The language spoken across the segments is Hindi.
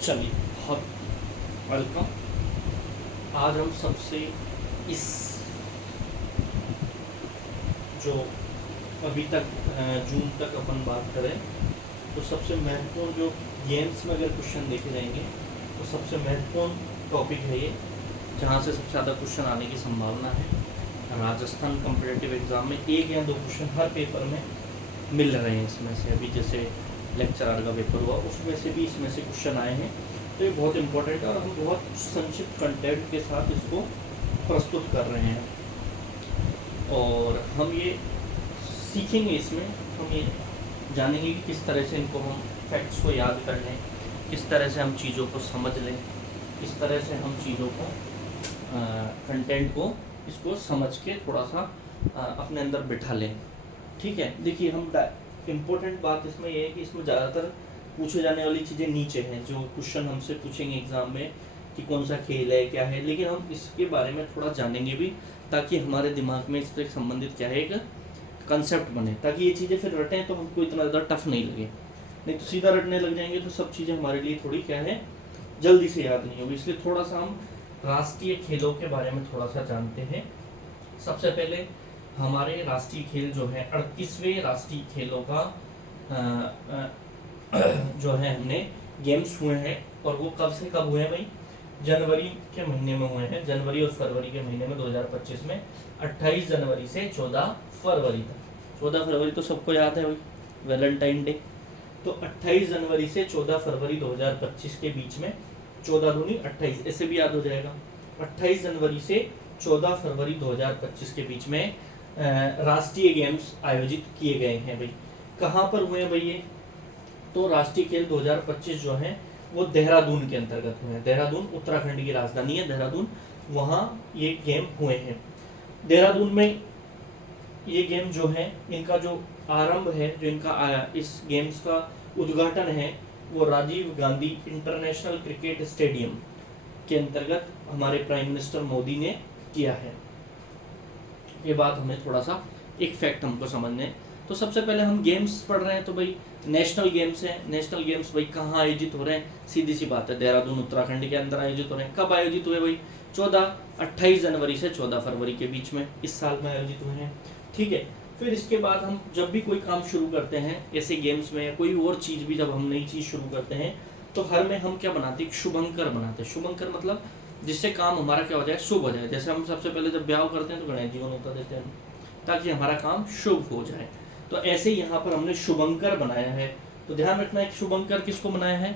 चलिए, बहुत वेलकम। आज हम सबसे इस जो अभी तक जून तक अपन बात करें तो सबसे महत्वपूर्ण जो गेम्स में अगर क्वेश्चन देखे जाएंगे तो सबसे महत्वपूर्ण टॉपिक है ये, जहाँ से सबसे ज़्यादा क्वेश्चन आने की संभावना है। राजस्थान कॉम्पिटिटिव एग्ज़ाम में एक या दो क्वेश्चन हर पेपर में मिल रहे हैं। इसमें से अभी जैसे लेक्चरर का पेपर हुआ उसमें से भी इसमें से क्वेश्चन आए हैं, तो ये बहुत इंपॉर्टेंट है और हम बहुत संक्षिप्त कंटेंट के साथ इसको प्रस्तुत कर रहे हैं। और हम ये सीखेंगे, इसमें हम ये जानेंगे कि किस तरह से इनको हम फैक्ट्स को याद कर लें, किस तरह से हम चीज़ों को समझ लें, किस तरह से हम चीज़ों को कंटेंट को इसको समझ के थोड़ा सा अपने अंदर बिठा लें। ठीक है, देखिए हम इम्पोर्टेंट बात इसमें ये है कि इसमें ज़्यादातर पूछे जाने वाली चीज़ें नीचे हैं, जो क्वेश्चन हमसे पूछेंगे एग्ज़ाम में कि कौन सा खेल है क्या है, लेकिन हम इसके बारे में थोड़ा जानेंगे भी ताकि हमारे दिमाग में इससे संबंधित क्या है एक कंसेप्ट बने, ताकि ये चीज़ें फिर रटें तो हमको इतना ज़्यादा टफ नहीं लगे। नहीं तो सीधा रटने लग जाएंगे तो सब चीज़ें हमारे लिए थोड़ी क्या है जल्दी से याद नहीं होगी। इसलिए थोड़ा सा हम राष्ट्रीय खेलों के बारे में थोड़ा सा जानते हैं। सबसे पहले हमारे राष्ट्रीय खेल जो है 38वें राष्ट्रीय खेलों का जो है हमने गेम्स हुए हैं, और वो कब से कब हुए हैं भाई? जनवरी के महीने में हुए हैं, जनवरी और फरवरी के महीने में 2025 में 28 जनवरी से 14 फरवरी तक। 14 फरवरी तो सबको याद है भाई, वैलेंटाइन डे। तो 28 जनवरी से 14 फरवरी 2025 के बीच में 14 दूनी 28, ऐसे भी याद हो जाएगा। 28 जनवरी से 14 फरवरी 2025 के बीच में राष्ट्रीय गेम्स आयोजित किए गए हैं भाई। कहाँ पर हुए हैं भाई ये? तो राष्ट्रीय खेल 2025 जो है वो देहरादून के अंतर्गत हुए हैं। देहरादून उत्तराखंड की राजधानी है देहरादून, वहाँ ये गेम हुए हैं। देहरादून में ये गेम जो है, इनका जो आरंभ है, जो इनका इस गेम्स का उद्घाटन है वो Rajiv Gandhi international cricket stadium के अंतर्गत हमारे प्राइम मिनिस्टर मोदी ने किया है। ये बात हमें थोड़ा सा एक फैक्ट हमको समझने। तो सबसे पहले हम गेम्स पढ़ रहे हैं तो भाई नेशनल गेम्स हैं। नेशनल गेम्स भाई कहाँ आयोजित हो रहे हैं? सीधी सी बात है, देहरादून उत्तराखंड के अंदर आयोजित हो रहे हैं। कब आयोजित हुए भाई? 28 जनवरी से 14 फरवरी के बीच में इस साल में आयोजित हुए हैं। ठीक है, फिर इसके बाद हम जब भी कोई काम शुरू करते हैं ऐसे गेम्स में या कोई और चीज़ भी, जब हम नई चीज़ शुरू करते हैं तो हर में हम क्या बनाते हैं? शुभंकर बनाते हैं। शुभंकर मतलब जिससे काम हमारा क्या हो जाए, शुभ हो जाए। जैसे हम सबसे पहले जब ब्याह करते हैं तो गणेश जी को न्योता देते हैं ताकि हमारा काम शुभ हो जाए। तो ऐसे ही यहाँ पर हमने शुभंकर बनाया है। तो ध्यान रखना है शुभंकर किसको बनाया है?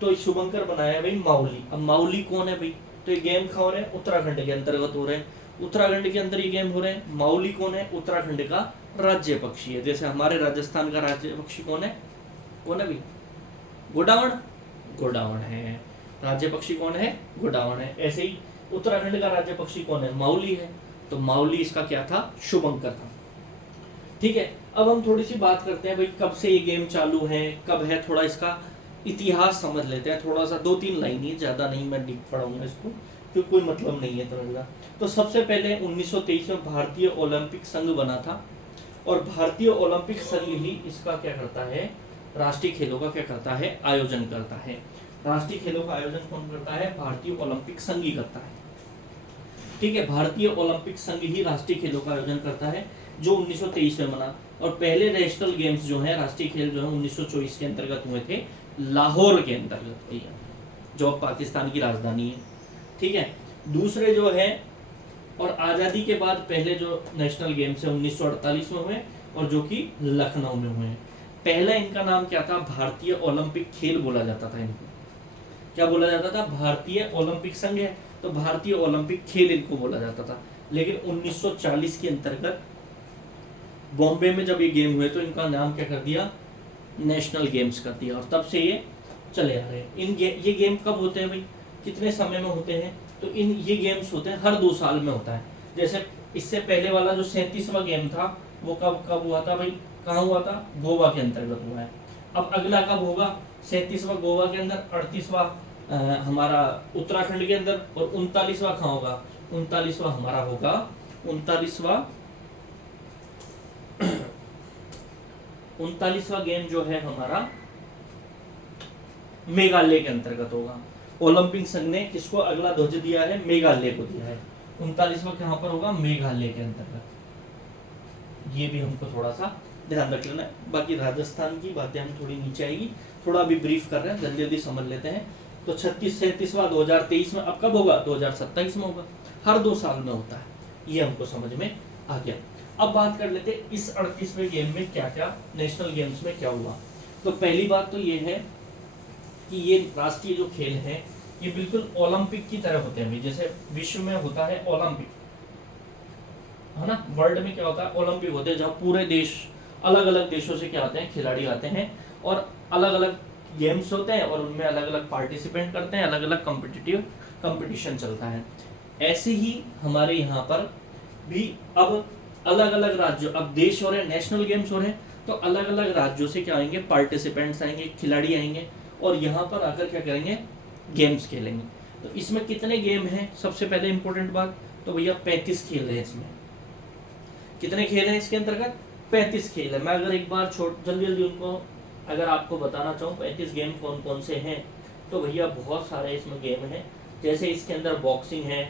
तो शुभंकर बनाया है भाई माउली। अब माउली कौन है भाई? तो ये गेम कहाँ हो रहे हैं? उत्तराखंड के अंतर्गत हो रहे हैं। उत्तराखंड के अंदर ये गेम हो रहे हैं। माउली कौन है? उत्तराखंड का राज्य पक्षी है। जैसे हमारे राजस्थान का राज्य पक्षी कौन है? कौन है भाई? गोडावण। गोडावण है। राज्य पक्षी कौन है? गोडावण है। ऐसे ही उत्तराखंड का राज्य पक्षी कौन है? माउली है। तो माउली इसका क्या था? शुभंकर था। ठीक है, अब हम थोड़ी सी बात करते हैं भाई कब से ये गेम चालू है, कब है, थोड़ा इसका इतिहास समझ लेते हैं। थोड़ा सा 2-3 लाइन ही, ज्यादा नहीं मैं डीप पढ़ाऊंगा इसको क्योंकि कोई मतलब नहीं है समझना। तो सबसे पहले 1923 में भारतीय ओलंपिक संघ बना था, और भारतीय ओलंपिक संघ ही इसका क्या करता है? राष्ट्रीय खेलों का क्या करता है? आयोजन करता है। राष्ट्रीय खेलों का आयोजन कौन करता है? भारतीय ओलंपिक संघ ही करता है। ठीक है, भारतीय ओलंपिक संघ ही राष्ट्रीय खेलों का आयोजन करता है, जो 1923 में बना। और पहले नेशनल गेम्स जो है, राष्ट्रीय खेल जो है 1924 के अंतर्गत हुए थे, लाहौर के अंतर्गत हुई है, जो पाकिस्तान की राजधानी है। ठीक है, दूसरे जो है, और आज़ादी के बाद पहले जो नेशनल गेम्स है 1948 में हुए, और जो कि लखनऊ में हुए। पहला इनका नाम क्या था? भारतीय ओलंपिक खेल बोला जाता था इनको। क्या बोला जाता था? भारतीय ओलंपिक संघ है तो भारतीय ओलंपिक खेल इनको बोला जाता था। लेकिन 1940 के अंतर्गत बॉम्बे में जब ये गेम हुए तो इनका नाम क्या कर दिया? नेशनल गेम्स कर दिया, और तब से ये चले आ रहे हैं। ये गेम कब होते हैं भाई? कितने समय में होते हैं? तो ये गेम्स होते हैं हर 2 साल में होता है। जैसे इससे पहले वाला जो 37वां गेम था वो कब हुआ था भाई? कहाँ हुआ था? गोवा के अंतर्गत हुआ है। अब अगला कब होगा? 37वां गोवा के अंदर, 38वां हमारा उत्तराखंड के अंदर, और 39वां कहाँ होगा? 39वां हमारा होगा 39वां गेम जो है हमारा मेघालय के अंतर्गत होगा। ओलंपिक संघ ने किसको अगला ध्वज दिया है? मेघालय को दिया है। 39वां कहां पर होगा? मेघालय के अंतर्गत। ये भी हमको थोड़ा सा ध्यान रख लेना है। बाकी राजस्थान की बातें हम थोड़ी नीचे आएगी, थोड़ा अभी ब्रीफ कर रहे हैं, जल्दी जल्दी समझ लेते हैं। तो 36 37वां 2023 में, अब कब होगा? 2027 में होगा। हर 2 साल में होता है, ये हमको समझ में आ गया। अब बात कर लेते हैं इस 38वें गेम में क्या क्या, नेशनल गेम्स में क्या हुआ। तो पहली बात तो ये है कि ये राष्ट्रीय जो खेल है ये बिल्कुल ओलंपिक की तरह होते हैं, जैसे विश्व में होता है ओलंपिक, है ना। वर्ल्ड में क्या होता है? ओलंपिक होते हैं, जहाँ पूरे देश, अलग अलग देशों से क्या आते हैं? खिलाड़ी आते हैं और अलग अलग गेम्स होते हैं और उनमें अलग अलग पार्टिसिपेंट करते हैं, अलग अलग कॉम्पिटिटिव कंपटीशन चलता है। ऐसे ही हमारे यहाँ पर भी अब अलग अलग राज्यों, अब देश हो रहे हैं, नेशनल गेम्स हो रहे हैं, तो अलग अलग राज्यों से क्या आएंगे? पार्टिसिपेंट्स आएंगे, खिलाड़ी आएंगे और यहाँ पर आकर क्या करेंगे? गेम्स खेलेंगे। तो इसमें कितने गेम हैं? सबसे पहले इंपॉर्टेंट बात तो भैया 35 खेल हैं इसमें। कितने खेल हैं इसके अंतर्गत? 35 खेल है। मैं अगर एक बार जल्दी जल्दी उनको अगर आपको बताना चाहूँ 35 गेम कौन कौन से हैं, तो भैया बहुत सारे इसमें गेम हैं। जैसे इसके अंदर बॉक्सिंग है,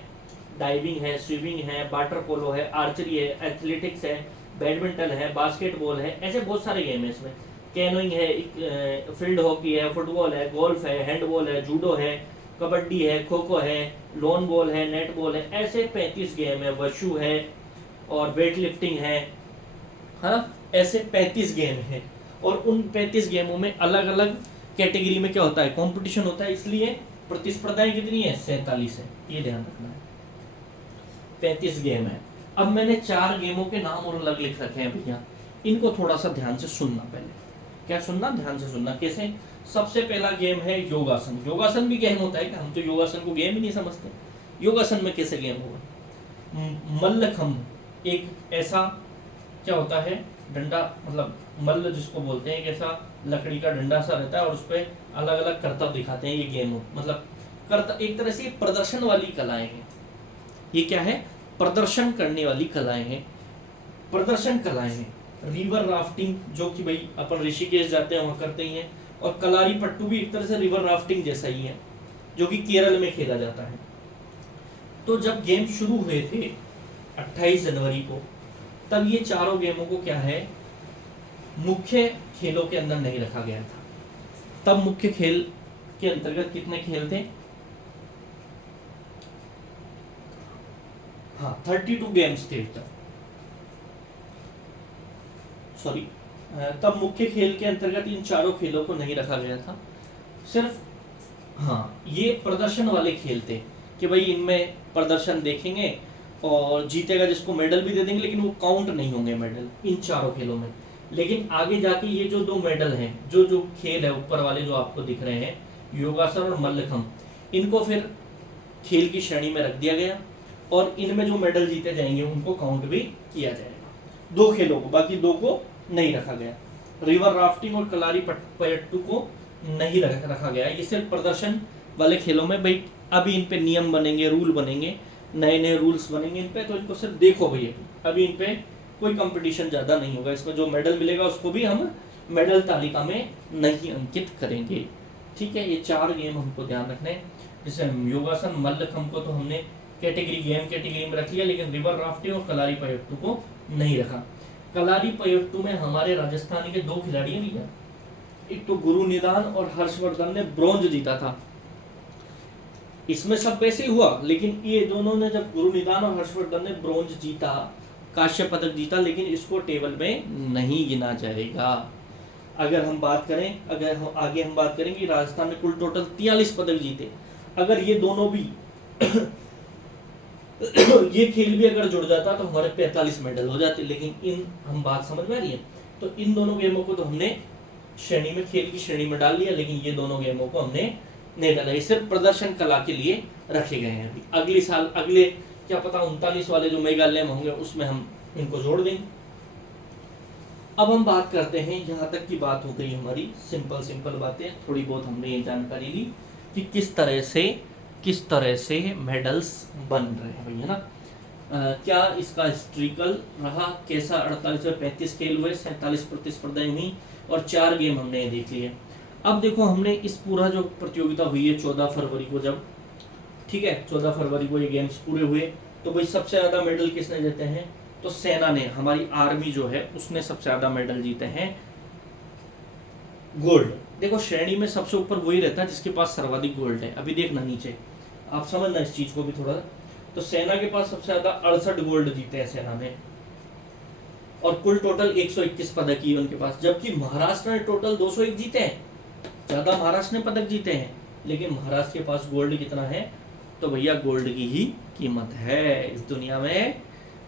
डाइविंग है, स्विमिंग है, वाटर पोलो है, आर्चरी है, एथलेटिक्स है, बैडमिंटन है, बास्केटबॉल है, ऐसे बहुत सारे गेम है इसमें। कैनोइंग है, फील्ड हॉकी है, फुटबॉल है, गोल्फ है, हैंडबॉल है, जूडो है, कबड्डी है, खो खो है, लॉन बॉल है, नेट बॉल है, ऐसे 35 गेम है। वशु है और वेट लिफ्टिंग है, हाँ, ऐसे 35 गेम है। और उन 35 गेमों में अलग अलग कैटेगरी में क्या होता है? कंपटीशन होता है, इसलिए प्रतिस्पर्धाएं कितनी है? 47 है, ये ध्यान रखना है। 35 गेम है। अब मैंने 4 गेमों के नाम और अलग लिख रखे हैं भैया, इनको थोड़ा सा ध्यान से सुनना। पहले क्या सुनना? ध्यान से सुनना। कैसे? सबसे पहला गेम है योगासन। योगासन भी गेम होता है क्या? हम तो योगासन को गेम ही नहीं समझते। योगासन में कैसे गेम होगा? मल्लखंभ एक ऐसा क्या होता है? डंडा, मतलब मल्ल जिसको बोलते हैं, एक ऐसा लकड़ी का डंडा सा रहता है और उस पर अलग अलग करतब दिखाते हैं। ये गेम मतलब करतब, एक तरह से प्रदर्शन वाली कलाएं हैं। ये क्या है? प्रदर्शन करने वाली कलाएं हैं, प्रदर्शन कलाएं हैं। रिवर राफ्टिंग, जो कि भाई अपन ऋषिकेश जाते हैं वहां करते ही हैं, और कलारी पट्टू भी एक तरह से रिवर राफ्टिंग जैसा ही है, जो कि केरल में खेला जाता है। तो जब गेम शुरू हुए थे 28 जनवरी को, तब ये चारों गेमों को क्या है? मुख्य खेलों के अंदर नहीं रखा गया था। तब मुख्य खेल के अंतर्गत कितने खेल थे? हाँ, 32 गेम्स थे तब। सॉरी, तब मुख्य खेल के अंतर्गत इन चारों खेलों को नहीं रखा गया था। सिर्फ हाँ, ये प्रदर्शन वाले खेल थे कि भाई इनमें प्रदर्शन देखेंगे और जीतेगा जिसको मेडल भी दे देंगे, लेकिन वो काउंट नहीं होंगे मेडल इन चारों खेलों में। लेकिन आगे जाके ये जो 2 मेडल हैं, जो खेल है ऊपर वाले जो आपको दिख रहे हैं, योगासन और मल्लखंभ, इनको फिर खेल की श्रेणी में रख दिया गया और इनमें जो मेडल जीते जाएंगे उनको काउंट भी किया जाएगा। 2 खेलों को, बाकी 2 को नहीं रखा गया। रिवर राफ्टिंग और कलारी पयट्टू को नहीं रखा गया। ये सिर्फ प्रदर्शन वाले खेलों में। भाई अभी इन पे नियम बनेंगे, रूल बनेंगे, नए नए रूल्स बनेंगे इन पे, तो इनको सिर्फ देखो भैया। अभी इन पे कोई कंपटीशन ज्यादा नहीं होगा। इसमें जो मेडल मिलेगा उसको भी हम मेडल तालिका में नहीं अंकित करेंगे। ठीक है, ये 4 गेम हमको ध्यान रखने। जैसे योगासन, मल्लखंभ को तो हमने कैटेगरी में रख लिया, लेकिन रिवर राफ्टिंग और कलारी पयट्टू को नहीं रखा। कलारी पयट्टू में हमारे राजस्थान के 2 खिलाड़ी हैं भैया, एक तो गुरु निदान और हर्षवर्धन ने ब्रॉन्ज जीता था। इसमें सब वैसे ही हुआ, लेकिन ये दोनों ने, जब गुरु निदान और हर्षवर्धन ने ब्रॉन्ज जीता, कांस्य पदक जीता, लेकिन इसको टेबल में नहीं गिना जाएगा। अगर हम बात करें, अगर हम आगे हम बात करेंगे, राजस्थान ने कुल टोटल 43 पदक जीते। अगर ये दोनों भी ये खेल भी अगर जुड़ जाता तो हमारे 45 मेडल हो जाते, लेकिन इन, हम बात समझ में आ रही है? तो इन दोनों गेमों को तो हमने श्रेणी में, खेल की श्रेणी में डाल दिया, लेकिन ये दोनों गेमों को हमने नहीं डाला। ये सिर्फ प्रदर्शन कला के लिए रखे गए हैं। अभी अगले साल, अगले क्या पता 39 वाले जो मेघालय में होंगे उसमें हम इनको जोड़ देंगे। अब हम बात करते हैं, यहाँ तक की बात हो गई हमारी, सिंपल बातें, थोड़ी बहुत हमने ये जानकारी ली कि किस तरह से मेडल्स बन रहे हैं भैया ना। क्या इसका हिस्ट्रिकल रहा, कैसा 48 में 35 खेल हुए, 47 प्रतिस्पर्धाएं हुई और 4 गेम हमने देख लिए। अब देखो हमने इस पूरा जो प्रतियोगिता हुई है 14 फरवरी को, जब ठीक है 14 फरवरी को ये गेम्स पूरे हुए, तो भाई सबसे ज्यादा मेडल किसने जीते हैं? तो सेना ने, हमारी आर्मी जो है उसने सबसे ज्यादा मेडल जीते हैं, गोल्ड। देखो श्रेणी में सबसे ऊपर वही रहता है जिसके पास सर्वाधिक गोल्ड है। अभी देखना नीचे, आप समझना इस चीज को भी थोड़ा। तो सेना के पास सबसे ज्यादा 68 गोल्ड जीते हैं सेना ने, और कुल टोटल 121 पदक ही उनके पास, जबकि महाराष्ट्र ने टोटल 201 जीते हैं। ज्यादा महाराष्ट्र ने पदक जीते हैं, लेकिन महाराष्ट्र के पास गोल्ड कितना है? तो भैया गोल्ड की ही कीमत है इस दुनिया में,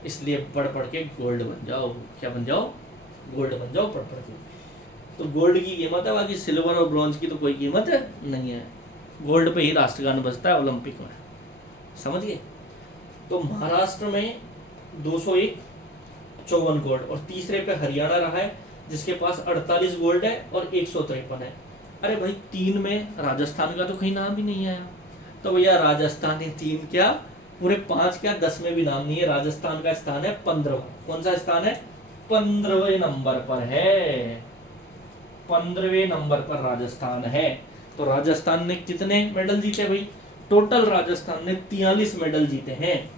इसलिए पढ़ पढ़ के गोल्ड बन जाओ। क्या बन जाओ? गोल्ड बन जाओ पढ़ पढ़ के। तो गोल्ड की कीमत है, बाकी सिल्वर और ब्रॉन्ज की तो कोई कीमत नहीं है। गोल्ड पे ही राष्ट्रगान बजता है ओलंपिक में, समझ गए? तो महाराष्ट्र में 201 54 गोल्ड, और तीसरे पे हरियाणा रहा है जिसके पास 48 गोल्ड है और 153 है। अरे भाई 3 में राजस्थान का तो कहीं नाम ही नहीं आया। तो भैया राजस्थान ने 3 क्या, पूरे 5 क्या, 10 में भी नाम नहीं है। राजस्थान का स्थान है 15वां। कौन सा स्थान है? 15वें नंबर पर है, 15वें नंबर पर राजस्थान है। तो राजस्थान ने कितने मेडल जीते भाई? टोटल राजस्थान ने 43 मेडल जीते हैं,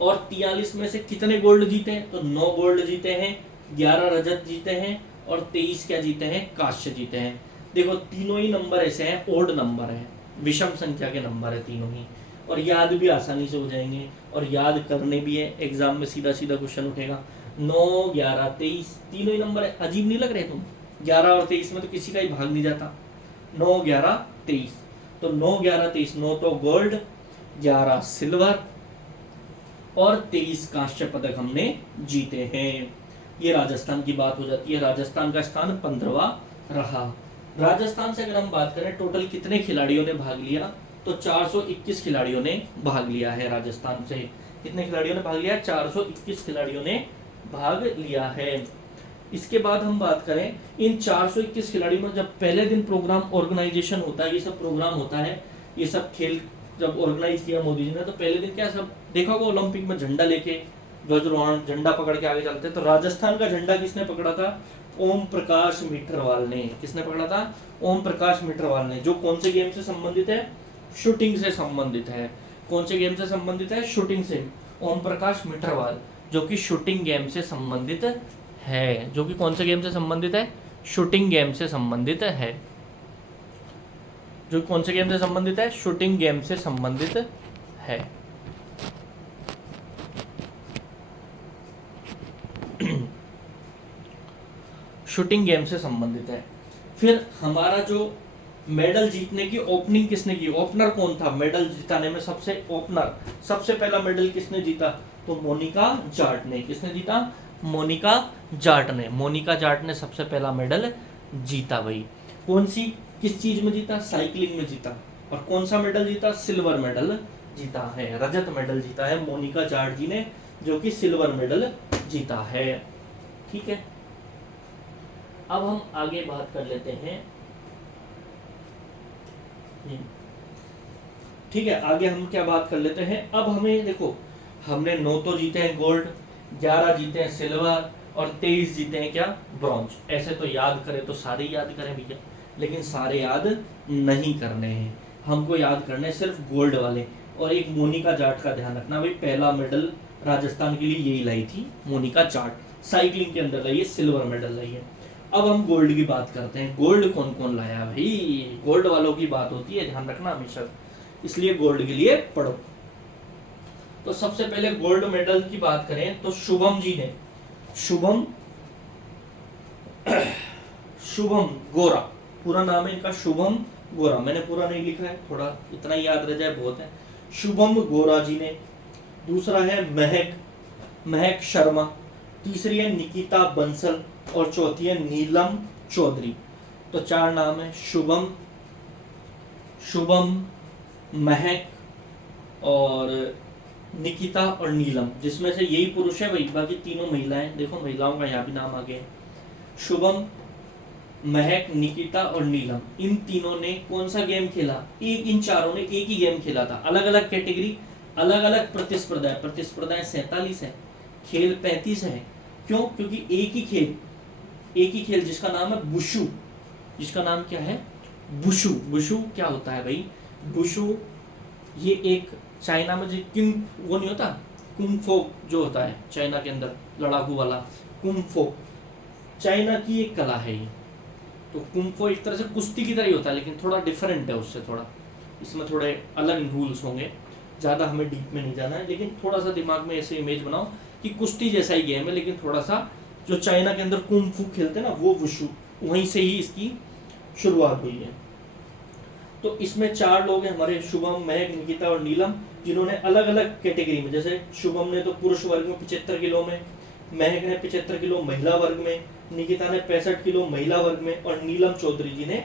और 43 में से कितने गोल्ड जीते हैं? तो 9 गोल्ड जीते हैं, 11 रजत जीते हैं, और 23 क्या जीते हैं? कांस्य जीते हैं। देखो तीनों ही नंबर ऐसे हैं, ओड नंबर है, विषम संख्या के नंबर है तीनों ही, और याद भी आसानी से हो जाएंगे, और याद करने भी है। एग्जाम में सीधा सीधा क्वेश्चन उठेगा। 9, 11, 23 तीनों ही नंबर है। अजीब नहीं लग रहे तुम? 11 और 23 में तो किसी का ही भाग नहीं जाता। 9, 11, 23, तो 9, 11, 23, 9 तो गोल्ड, 11 सिल्वर और 23 कांस्य पदक हमने जीते हैं। ये राजस्थान की बात हो जाती है। राजस्थान का स्थान 15वां रहा। राजस्थान से अगर हम बात करें टोटल कितने खिलाड़ियों ने भाग लिया, तो 421 खिलाड़ियों ने भाग लिया है राजस्थान से। कितने खिलाड़ियों ने भाग लिया? 421 खिलाड़ियों ने भाग लिया है। इसके बाद हम बात करें इन 421 खिलाड़ियों में, जब पहले दिन प्रोग्राम ऑर्गेनाइजेशन होता है, ये सब प्रोग्राम होता है, ये सब खेल जब ऑर्गेनाइज किया मोदी जी ने, तो पहले दिन क्या सब देखा होगा, ओलंपिक में झंडा लेके ध्वजारोहण, झंडा पकड़ के आगे चलते हैं। तो राजस्थान का झंडा किसने पकड़ा था? ओम प्रकाश मीठरवाल ने। किसने पकड़ा था? ओम प्रकाश मीठरवाल ने, जो कौन से गेम से संबंधित है? शूटिंग से संबंधित है। कौन से गेम से संबंधित है? शूटिंग से। ओम प्रकाश मीठरवाल जो कि शूटिंग गेम से संबंधित है, जो कि कौन से गेम से संबंधित है? शूटिंग गेम से संबंधित है। जो कौन से गेम से संबंधित है? शूटिंग गेम से संबंधित है। शूटिंग गेम से संबंधित है। फिर हमारा जो मेडल जीतने की ओपनिंग किसने की? ओपनर कौन था मेडल जिताने में? सबसे ओपनर, सबसे पहला मेडल किसने जीता? तो मोनिका जाट ने। किसने जीता? मोनिका जाट ने। मोनिका जाट ने सबसे पहला मेडल जीता भाई। कौन सी, किस चीज में जीता? साइकिलिंग में जीता। और कौन सा मेडल जीता? सिल्वर मेडल जीता है, रजत मेडल जीता है मोनिका जाट जी ने, जो कि सिल्वर मेडल जीता है। ठीक है, अब हम आगे बात कर लेते हैं। ठीक है, आगे हम क्या बात कर लेते हैं। अब हमें देखो, हमने 9 तो जीते हैं गोल्ड, 11 जीते हैं सिल्वर, और 23 जीते हैं क्या? ब्रॉन्ज। ऐसे तो याद करें तो सारे याद करें भैया, लेकिन सारे याद नहीं करने हैं, हमको याद करने हैं सिर्फ गोल्ड वाले। और एक मोनिका जाट का ध्यान रखना भाई, पहला मेडल राजस्थान के लिए यही लाई थी मोनिका जाट, साइकिलिंग के अंदर लाई है, सिल्वर मेडल लाई है। अब हम गोल्ड की बात करते हैं। गोल्ड कौन कौन लाया भाई? गोल्ड वालों की बात होती है, ध्यान रखना हमेशा, इसलिए गोल्ड के लिए पढ़ो। तो सबसे पहले गोल्ड मेडल की बात करें तो शुभम जी ने, शुभम गोरा, पूरा नाम है इनका शुभम गोरा, मैंने पूरा नहीं लिखा है, थोड़ा इतना ही याद रह जाए बहुत है। शुभम गोरा जी ने। दूसरा है महक शर्मा, तीसरी है निकिता बंसल, और चौथी है नीलम चौधरी। तो 4 नाम है, शुभम, महक और निकिता और नीलम, जिसमें से यही पुरुष है भाई, बाकी तीनों महिलाएं। देखो महिलाओं का यहाँ भी नाम आ गया, शुभम, महक, निकिता और नीलम। इन तीनों ने कौन सा गेम खेला? इन चारों ने एक ही गेम खेला था, अलग अलग कैटेगरी, अलग अलग प्रतिस्पर्धाएं। प्रतिस्पर्धाएं 47 है, खेल 35 है। क्यों? क्योंकि एक ही खेल जिसका नाम है बुशु, जिसका नाम क्या है वुशु। वुशु क्या होता है भाई, वुशु ये एक चाइना में जो किंग वो नहीं होता कुंग-फो जो होता है चाइना के अंदर लड़ाकू वाला कुंग-फो, चाइना की एक कला है ये। तो कुंग-फो एक तरह से कुश्ती की तरह ही होता है लेकिन थोड़ा डिफरेंट है उससे, थोड़ा इसमें थोड़े अलग रूल्स होंगे, ज़्यादा हमें डीप में नहीं जाना है, लेकिन थोड़ा सा दिमाग में ऐसे इमेज बनाओ कि कुश्ती जैसा ही गेम है लेकिन थोड़ा सा जो चाइना के अंदर कुंग-फू खेलते हैं ना वो वुशु, वहीं से ही इसकी शुरुआत हुई है। तो इसमें 4 लोग हैं हमारे, शुभम, महक, निकिता और नीलम, जिन्होंने अलग अलग कैटेगरी में, जैसे शुभम ने तो पुरुष वर्ग में 75 किलो में, महक ने 75 किलो महिला वर्ग में, निकिता ने 65 किलो महिला वर्ग में, और नीलम चौधरी जी ने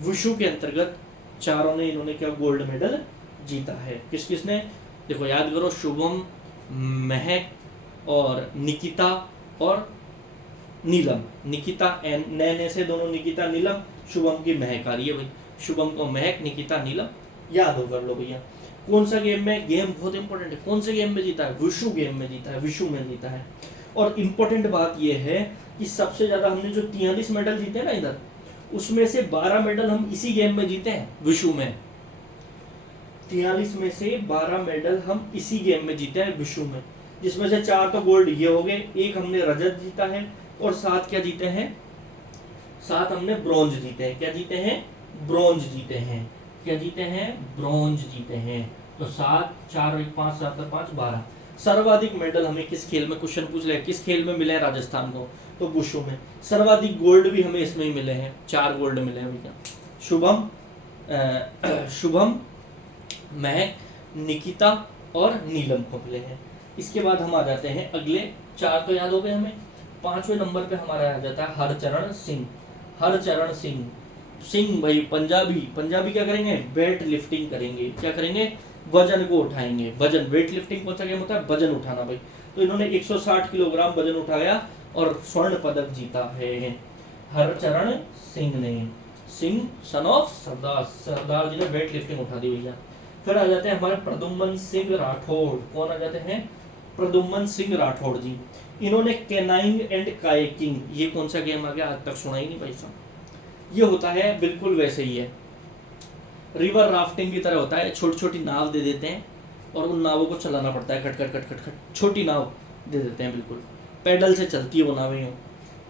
वुशु के अंतर्गत चारों ने इन्होंने क्या गोल्ड मेडल जीता है। किस किस ने, देखो याद करो, शुभम, महक और निकिता और नीलम। निकिता नए से दोनों निकिता नीलम, शुभम की महक आ रही है भाई, शुभम को महक, निकिता नीलम याद हो कर लो भैया। कौन सा गेम में, गेम बहुत इंपॉर्टेंट है, कौन से गेम में जीता है, वुशु गेम में जीता है, वुशु में जीता है। और इम्पोर्टेंट बात यह है कि सबसे ज्यादा हमने जो 43 मेडल जीते ना इधर, उसमें से 12 मेडल हम इसी गेम में जीते हैं वुशु में। 43 में से 12 मेडल हम इसी गेम में जीते हैं वुशु में, जिसमें से 4 तो गोल्ड ये हो गए, एक हमने रजत जीता है और 7 क्या जीते हैं, 7 हमने ब्रॉन्ज जीते हैं। क्या जीते हैं, ब्रॉन्ज जीते हैं। क्या जीते हैं, ब्रॉन्ज जीते हैं। तो 7, 4, 5, 7, 5, 12। सर्वाधिक मेडल हमें किस खेल में, क्वेश्चन पूछ ले किस खेल में मिले हैं राजस्थान को, तो वुशु में। सर्वाधिक गोल्ड भी हमें इसमें ही मिले हैं, 4 गोल्ड मिले हैं भैया। शुभम, महक, निकिता और नीलम को मिले हैं। इसके बाद हम आ जाते हैं अगले 4 तो याद हो गए हमें। 5वें नंबर पे हमारा आ जाता है हरचरण सिंह। हरचरण सिंह, सिंह भाई पंजाबी, पंजाबी क्या करेंगे, वेट लिफ्टिंग करेंगे। क्या करेंगे, वजन को उठाएंगे। वजन, वेट लिफ्टिंग कौन सा गेम होता है, वजन उठाना भाई। तो इन्होंने 160 किलोग्राम वजन उठाया और स्वर्ण पदक जीता है हरचरण सिंह ने। सिंह सन ऑफ सरदार, सरदार जी ने वेट लिफ्टिंग उठा दी भैया। फिर आ जाते हैं हमारे प्रद्युम्न सिंह राठौड़। कौन आ जाते हैं, प्रद्युम्न सिंह राठौड़ जी। इन्होंने कैनाइंग एंड कायाकिंग, ये कौन सा गेम आ गया, आज तक सुना ही नहीं भाई साहब। ये होता है बिल्कुल वैसे ही है, रिवर राफ्टिंग की तरह होता है। छोटी छोटी नाव दे देते हैं और उन नावों को चलाना पड़ता है, खट खट खट खट खट, छोटी नाव दे देते हैं, बिल्कुल पैडल से चलती है वो नावें हो।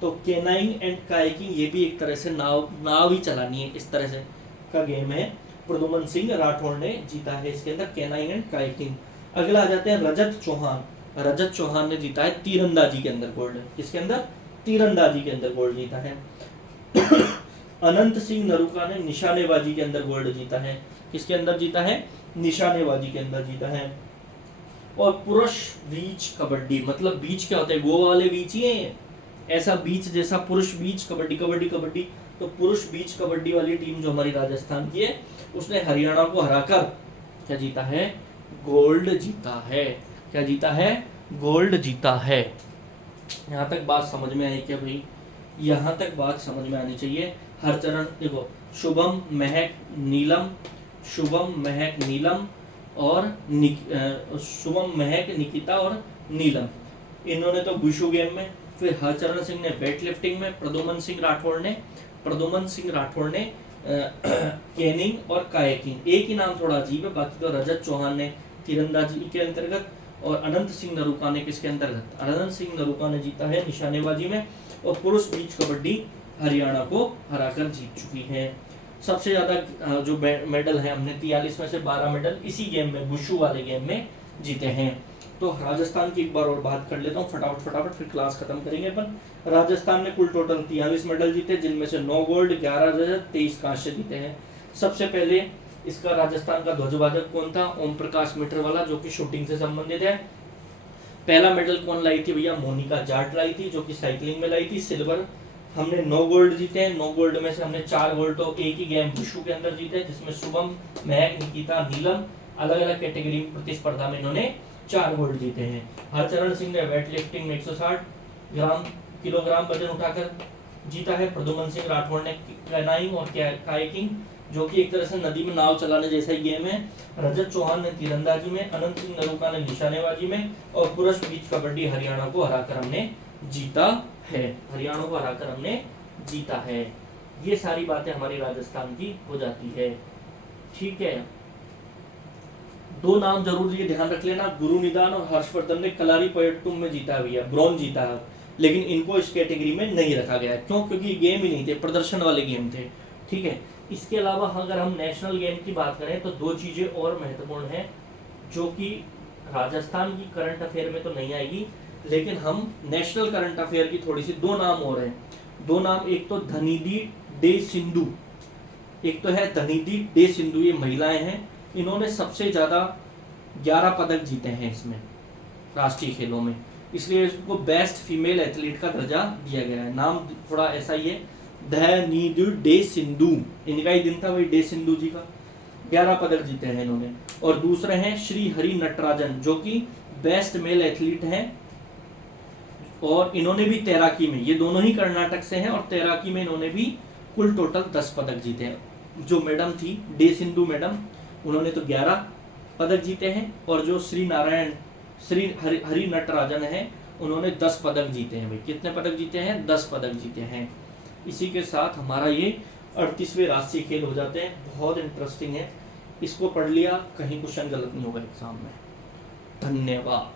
तो कैनाइंग एंड कायाकिंग ये भी एक तरह से नाव ही चलानी है, इस तरह से का गेम है। प्रद्युम्न सिंह राठौड़ ने जीता है इसके अंदर कैनाइंग एंड कायाकिंग। अगला आ जाते हैं रजत चौहान। रजत चौहान ने जीता है तीरंदाजी के अंदर गोल्ड। किसके अंदर, तीरंदाजी के अंदर गोल्ड जीता है। अनंत सिंह नरूका ने निशानेबाजी के अंदर गोल्ड जीता है। किसके अंदर जीता है, निशानेबाजी के अंदर जीता है। और पुरुष बीच कबड्डी, मतलब बीच क्या होता है, गोवा वाले बीच ही है, ऐसा बीच जैसा पुरुष बीच कबड्डी, कबड्डी कबड्डी। तो पुरुष बीच कबड्डी वाली टीम जो हमारी राजस्थान की है, उसने हरियाणा को हराकर क्या जीता है, गोल्ड जीता है। क्या जीता है, गोल्ड जीता है। यहाँ तक बात समझ में आई क्या भाई, यहाँ तक बात समझ में आनी चाहिए। हर चरण देखो, शुभम, महक, नीलम, शुभम, महक, नीलम और शुभम, महक, निकिता और नीलम, इन्होंने तो वुशु गेम में। फिर हरचरण सिंह ने वेट लिफ्टिंग में, प्रद्युम्न सिंह राठौड़ ने कैनिंग और कायाकिंग। एक ही नाम थोड़ा अजीब है, बाकी तो रजत चौहान ने तीरंदाजी के अंतर्गत और अनंत सिंह नरूका ने किसके अंतर्गत, अनंत सिंह नरूका ने जीता है निशानेबाजी में। और पुरुष बीच कबड्डी हरियाणा को हराकर जीत चुकी है। सबसे ज्यादा जो मेडल है हमने 43 में से 12 मेडल इसी गेम में, वुशु वाले गेम में जीते हैं। तो राजस्थान की एक बार और बात कर लेता हूँ फटाफट, फिर क्लास खत्म करेंगे अपन। राजस्थान ने कुल टोटल 43 मेडल जीते, जिनमें से 9 गोल्ड, 11 रजत, 23 कांस्य जीते हैं। सबसे पहले इसका राजस्थान का ध्वजवादक कौन था, ओम प्रकाश मीटर वाला, जो कि शूटिंग से संबंधित है। पहला मेडल कौन लाई थी भैया, मोनिका जाट लाई थी, जो कि साइकिलिंग में लाई थी, सिल्वर। हमने 9 गोल्ड जीते हैं, 9 गोल्ड में से हमने 4 गोल्ड तो एक ही गेम वुशु के अंदर जीते, जिसमें शुभम, महक, निकिता, नीलम अलग अलग कैटेगरी में प्रतिस्पर्धा में इन्होंने 4 गोल्ड जीते हैं। हरचरण सिंह ने वेट लिफ्टिंग में 160 किलोग्राम वजन उठाकर जीता है। प्रद्युम्न सिंह राठौड़ ने कैनाइंग और कायाकिंग, जो कि एक तरह से नदी में नाव चलाने जैसा ही गेम है। रजत चौहान ने तीरंदाजी में, अनंत सिंह नरूका ने निशानेबाजी में, और पुरुष बीच कबड्डी हरियाणा को हराकर हमने जीता है। हरियाणा को हराकर हमने जीता है। ये सारी बातें हमारी राजस्थान की हो जाती है। ठीक है, दो नाम जरूर ये ध्यान रख लेना, गुरुनिदान और हर्षवर्धन ने कलारीपयट्टुम में जीता हुआ है, ब्रॉन्ज जीता है, लेकिन इनको इस कैटेगरी में नहीं रखा गया। क्यों? क्योंकि गेम ही नहीं थे, प्रदर्शन वाले गेम थे। ठीक है, इसके अलावा अगर हम नेशनल गेम की बात करें तो दो चीजें और महत्वपूर्ण हैं, जो कि राजस्थान की करंट अफेयर में तो नहीं आएगी, लेकिन हम नेशनल करंट अफेयर की थोड़ी सी दो नाम और हैं। दो नाम, एक तो धनिधि डे सिंधु, एक तो है धनिधि डे सिंधु, ये महिलाएं हैं, इन्होंने सबसे ज्यादा 11 पदक जीते हैं इसमें राष्ट्रीय खेलों में, इसलिए इसको बेस्ट फीमेल एथलीट का दर्जा दिया गया है। नाम थोड़ा ऐसा ही है, धनिधि डे सिंधु, इनका ही दिन था वही डे सिंधु जी का, 11 पदक जीते हैं इन्होंने। और दूसरे हैं श्री हरि नटराजन, जो कि बेस्ट मेल एथलीट हैं, और इन्होंने भी तैराकी में, ये दोनों ही कर्नाटक से हैं, और तैराकी में इन्होंने भी कुल टोटल 10 पदक जीते हैं। जो मैडम थी डे सिंधु मैडम, उन्होंने तो 11 पदक जीते हैं, और जो श्री हरि नटराजन है, उन्होंने 10 पदक जीते हैं। भाई कितने पदक जीते हैं? 10 पदक जीते हैं। इसी के साथ हमारा ये 38वें राष्ट्रीय खेल हो जाते हैं। बहुत इंटरेस्टिंग है, इसको पढ़ लिया, कहीं क्वेश्चन गलत नहीं होगा एग्जाम में। धन्यवाद।